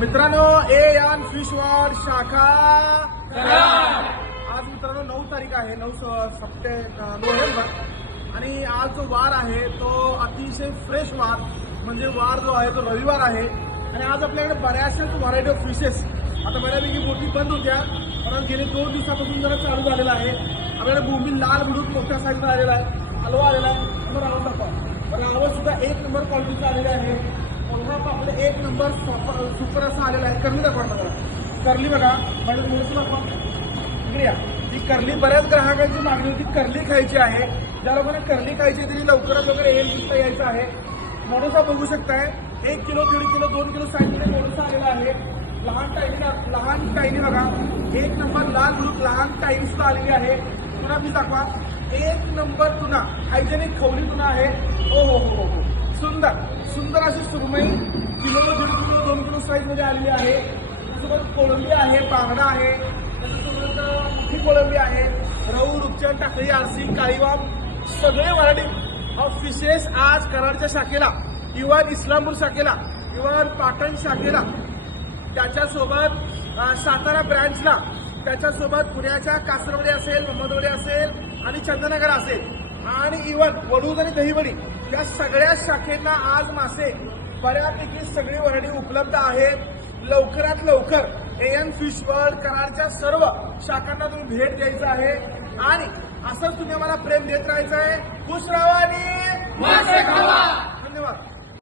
मित्रांनो, N fish world शाखा आज मित्रांनो 9 तारीख आहे, 9 नोव्हेंबर आणि आज जो वार आहे तो अतिशय फ्रेश वार, म्हणजे वार जो आहे तो रविवार आहे. आणि आज आपल्याकडे बऱ्याचशाच व्हरायटी ऑफ फिशेस, आता बऱ्यापैकी बोटी बंद होत्या कारण गेले 2 दिवसापासून जरा चालू झालेला आहे. आपल्याकडे बोंबील लाल बुडूक मोठ्या साईजला आलेला आहे, हलवा आलेला आहे. नंबर आवाज दाखवा, रावस सुद्धा 1 नंबर क्वालिटीचा आलेला आहे. कोल्हा आपलं 1 नंबर सुपर असा आलेला आहे. करली दाखवा बघा, करली बघा म्हणजे मोठी दाखवा इकडे या. ही करली बऱ्याच ग्राहकांची मागणी होती, करली खायची आहे. ज्या लोकांना करली खायची तरी लवकरात लवकर एल दिसता यायचं आहे. मोडोसा बघू शकताय, 1 किलो 1.5 किलो 2 किलो साईजमध्ये मोडोसा आलेला आहे. लहान टाईनी बघा, 1 नंबर लाल ब्लू लहान टाईनी सुद्धा आलेली आहे. पुन्हा मी दाखवा, 1 नंबर तुना हायजेनिक खवली तुना आहे. हो हो हो हो, सुंदर सुंदर अशी सुरमई किलो 1.5 किलो 2 किलो साईजमध्ये आलेली आहे. त्याच्यासोबत कोळंबी आहे, बांगडा आहे, त्याच्यासोबत मोठी कोळंबी आहे, रहू, रुपचन, टाकळी, आरसी, काळीवाम, सगळे व्हरायटी ऑफ फिशेस आज कराडच्या शाखेला, इव्हन इस्लामपूर शाखेला, इव्हन पाटण शाखेला, त्याच्यासोबत सातारा ब्रँचला, त्याच्यासोबत पुण्याच्या कासरवडी असेल, मोहम्मदवडी असेल आणि चंदनगर असेल आणि इव्हन वडूज आणि दहीवडी या सगळ्या शाखेंना आज मासे बऱ्यापैकी सगळी व्हरायटी उपलब्ध आहेत. लवकरात लवकर एन फिश वर्ल्ड कराडच्या सर्व शाखांना तुम्ही भेट द्यायचं आहे आणि असंच तुम्ही आम्हाला प्रेम देत राहायचं आहे. खुश राहा आणि मासे खावा.